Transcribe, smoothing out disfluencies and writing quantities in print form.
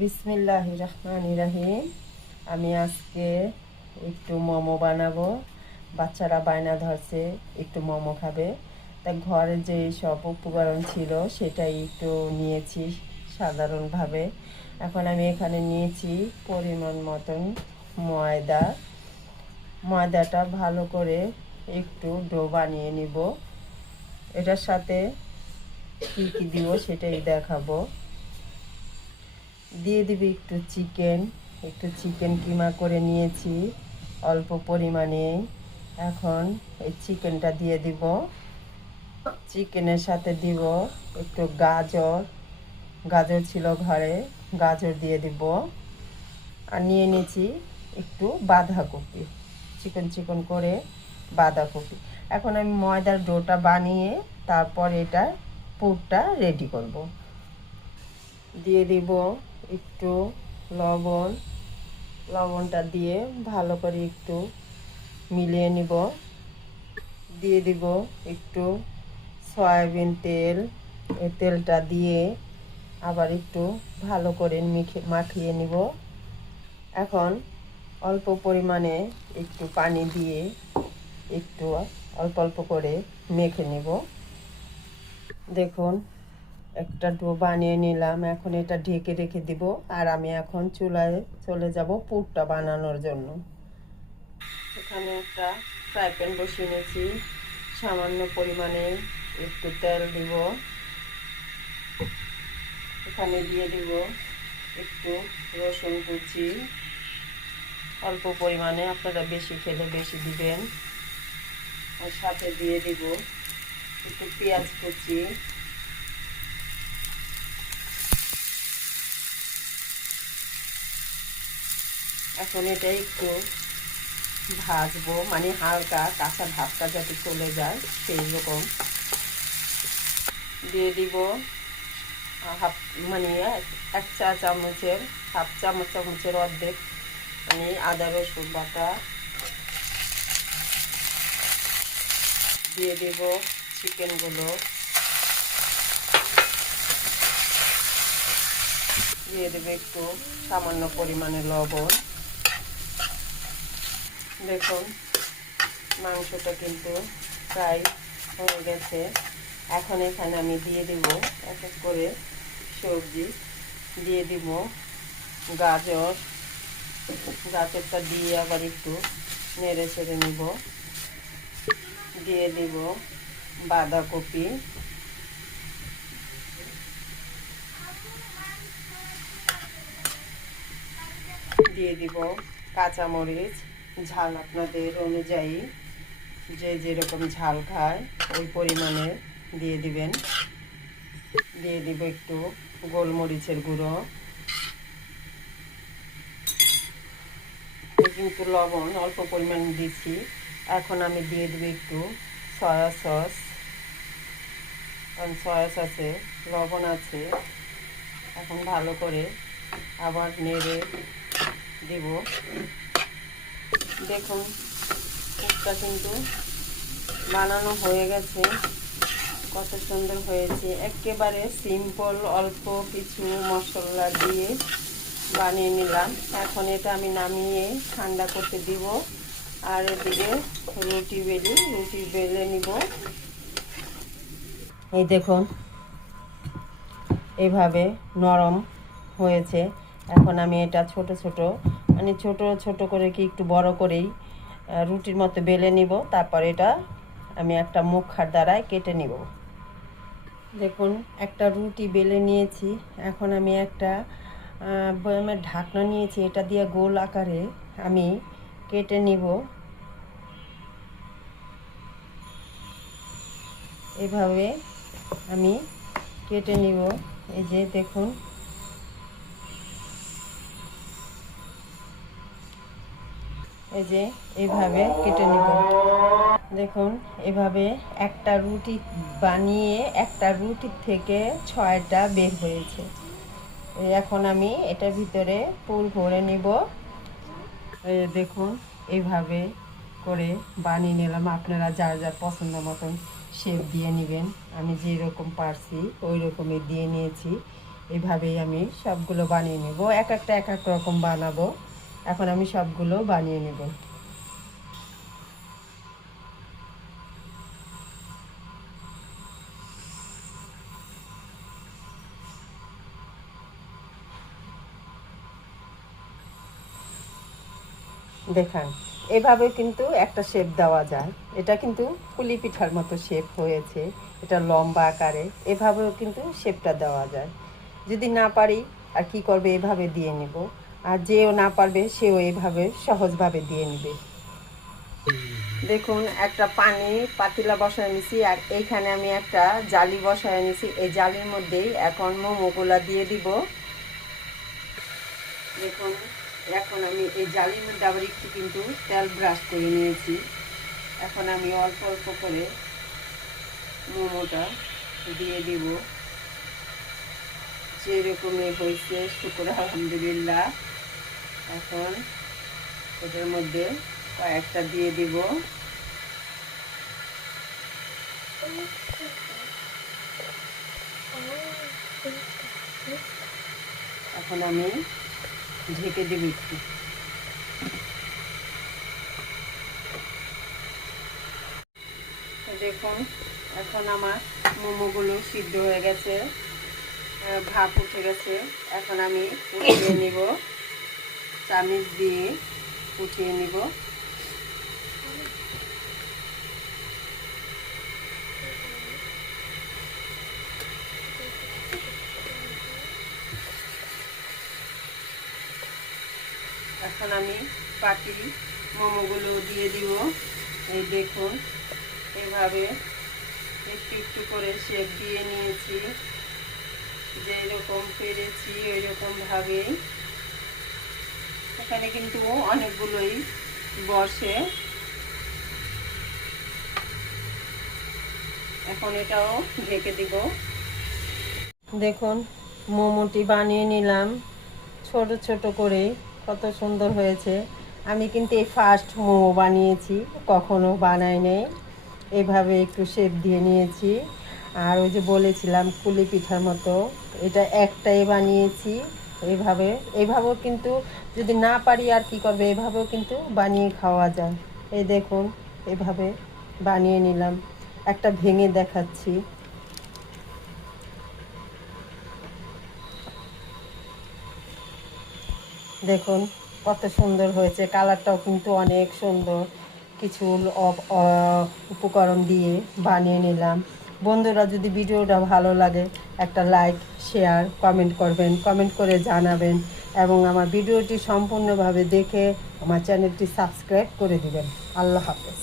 বিসমিল্লাহির রহমানির রহিম। আমি আজকে একটু মোমো বানাবো। বাচ্চারা বায়না ধরছে একটু মোমো খাবে, তাই ঘরে যে সব উপকরণ ছিল সেটাই একটু নিয়েছি সাধারণভাবে। এখন আমি এখানে নিয়েছি পরিমাণ মতন ময়দা। ময়দাটা ভালো করে একটু ডো বানিয়ে নিব। এটার সাথে কী কী দিব সেটাই দেখাবো। দিয়ে দিবি একটু চিকেন কিমা করে নিয়েছি অল্প পরিমাণে। এখন এই চিকেনটা দিয়ে দিব। চিকেনের সাথে দিব একটু গাজর ছিল ঘরে, গাজর দিয়ে দিব। আর নিয়ে নিয়েছি একটু বাঁধাকপি, চিকন চিকন করে বাঁধাকপি। এখন আমি ময়দার ডোটা বানিয়ে তারপর এটা পুরটা রেডি করব। দিয়ে দিব একটু লবণ। লবণটা দিয়ে ভালো করে একটু মিলিয়ে নিব। দিয়ে দিব একটু সয়াবিন তেল। এই তেলটা দিয়ে আবার একটু ভালো করে মাখিয়ে নিব। এখন অল্প পরিমাণে একটু পানি দিয়ে একটু অল্প অল্প করে মেখে নিব। দেখুন, একটা ডো বানিয়ে নিলাম। এখন এটা ঢেকে রেখে দিব। আর আমি এখন চুলায় চলে যাব পুরটা বানানোর জন্য। এখানে একটা ফ্রাই প্যান বসিয়ে নিয়েছি। সামান্য পরিমাণে একটু তেল দিব। এখানে দিয়ে দিব একটু রসুন কুচি, অল্প পরিমাণে, আপনারা বেশি খেলে বেশি দিবেন। আর সাথে দিয়ে দিব একটু পেঁয়াজ কুচি। এখন এটা একটু ভাজবো, মানে হালকা কাঁচা ভাবটা যাতে চলে যায় সেই রকম। দিয়ে দিব মানে এক চা চামচের চামচের অর্ধেক মানে আদা রসুন বাটা। দিয়ে দেব চিকেনগুলো। দিয়ে দেবে একটু সামান্য পরিমাণে লবণ। দেখুন, মাংসটা কিন্তু প্রায় হয়ে গেছে। এখন এখানে আমি দিয়ে দিব এক এক করে সবজি। দিয়ে দিব গাজরটা দিয়ে আবার একটু নেড়ে ছেড়ে নিব। দিয়ে দিব বাঁধাকপি। দিয়ে দিব কাঁচামরিচ। ঝাল আপনাদের অনুযায়ী, যে যেরকম ঝাল খায় ওই পরিমাণে দিয়ে দিবেন। দিয়ে দিব একটু গোলমরিচের গুঁড়ো। কিন্তু লবণ অল্প পরিমাণে দিচ্ছি। এখন আমি দিয়ে দেবো একটু সয়া সস, কারণ সয়া সসে লবণ আছে। এখন ভালো করে আবার নেড়ে দিব। দেখুন, পুরটা কিন্তু বানানো হয়ে গেছে। কত সুন্দর হয়েছে। একেবারে সিম্পল অল্প কিছু মশলা দিয়ে বানিয়ে নিলাম। এখন এটা আমি নামিয়ে ঠান্ডা করতে দিব। আর এদিকে রুটি বেলে নিব। এই দেখুন, এইভাবে নরম হয়েছে। এখন আমি এটা ছোট ছোট করে কি একটু বড় করেই রুটির মতো বেলে নিব। তারপর এটা আমি একটা মুখার দ্বারায় কেটে নিব। দেখুন, একটা রুটি বেলে নিয়েছি। এখন আমি একটা বয়ামের ঢাকনা নিয়েছি, এটা দিয়ে গোল আকারে আমি কেটে নিব। এভাবে আমি কেটে নিব। এই যে দেখুন, এই যে এইভাবে কেটে নিব। দেখুন, এভাবে একটা রুটি বানিয়ে একটা রুটির থেকে 6টা বের হয়েছে। এখন আমি এটার ভিতরে পুর ভরে নিব। এই দেখুন, এইভাবে করে বানিয়ে নিলাম। আপনারা যার যার পছন্দ মতন শেপ দিয়ে নেবেন। আমি যেরকম পারছি ওই রকমই দিয়ে নিয়েছি। এইভাবেই আমি সবগুলো বানিয়ে নেব, এক একটা এক এক রকম বানাবো। এখন আমি সবগুলো বানিয়ে নেব। দেখান, এভাবে কিন্তু একটা শেপ দেওয়া যায়। এটা কিন্তু পুলি পিঠার মতো শেপ হয়েছে, এটা লম্বা আকারে। এভাবেও কিন্তু শেপটা দেওয়া যায়। যদি না পারি আর কি করবে, এভাবে দিয়ে নেব। আর যেও না পারবে সেও এইভাবে সহজভাবে দিয়ে নেবে। দেখুন, একটা পানি পাতিলা বসায় নিছি, আর এইখানে আমি একটা জালি বসায় নিছি। এই জালির মধ্যেই এখন মোমোগুলা দিয়ে দিব। দেখুন, এখন আমি এই জালির মধ্যে আবার একটু কিন্তু তেল ব্রাশ করে নিয়েছি। এখন আমি অল্প অল্প করে মোমোটা দিয়ে দিব। যেরকমই হয়েছে শুকর আলহামদুলিল্লাহ। এখন এটার মধ্যে কয়েকটা দিয়ে দিব। এখন আমি ঢেকে দেব একটু। দেখুন, এখন আমার মোমোগুলো সিদ্ধ হয়ে গেছে, ভাপ উঠে গেছে। এখন আমি উঠিয়ে নিব, চামিচ দিয়ে উঠিয়ে নিব। এখন আমি বাকি মোমোগুলো দিয়ে দিব। এই দেখুন, এভাবে একটু একটু করে শেপ দিয়ে নিয়েছি। যেরকম পেরেছি ওই রকমভাবে। এখানে কিন্তু অনেকগুলোই বসে। এখন এটাও ঢেকে দিব। দেখুন, মোমোটি বানিয়ে নিলাম ছোট ছোট করে, কত সুন্দর হয়েছে। আমি কিন্তু এই ফার্স্ট মোমো বানিয়েছি, কখনো বানাই নেই। এভাবে একটু শেপ দিয়ে নিয়েছি। আর ওই যে বলেছিলাম পুলি পিঠার মতো, এটা একটাই বানিয়েছি। এইভাবেও কিন্তু যদি না পারি আর কি করবে, এভাবেও কিন্তু বানিয়ে খাওয়া যায়। এই দেখুন, এভাবে বানিয়ে নিলাম। একটা ভেঙে দেখাচ্ছি। দেখুন কত সুন্দর হয়েছে, কালারটাও কিন্তু অনেক সুন্দর। কিছু উপকরণ দিয়ে বানিয়ে নিলাম। বন্ধুরা, যদি ভিডিওটা ভালো লাগে একটা লাইক, শেয়ার, কমেন্ট করবেন, কমেন্ট করে জানাবেন, এবং আমার ভিডিওটি সম্পূর্ণভাবে দেখে আমার চ্যানেলটি সাবস্ক্রাইব করে দিবেন। আল্লাহ হাফেজ।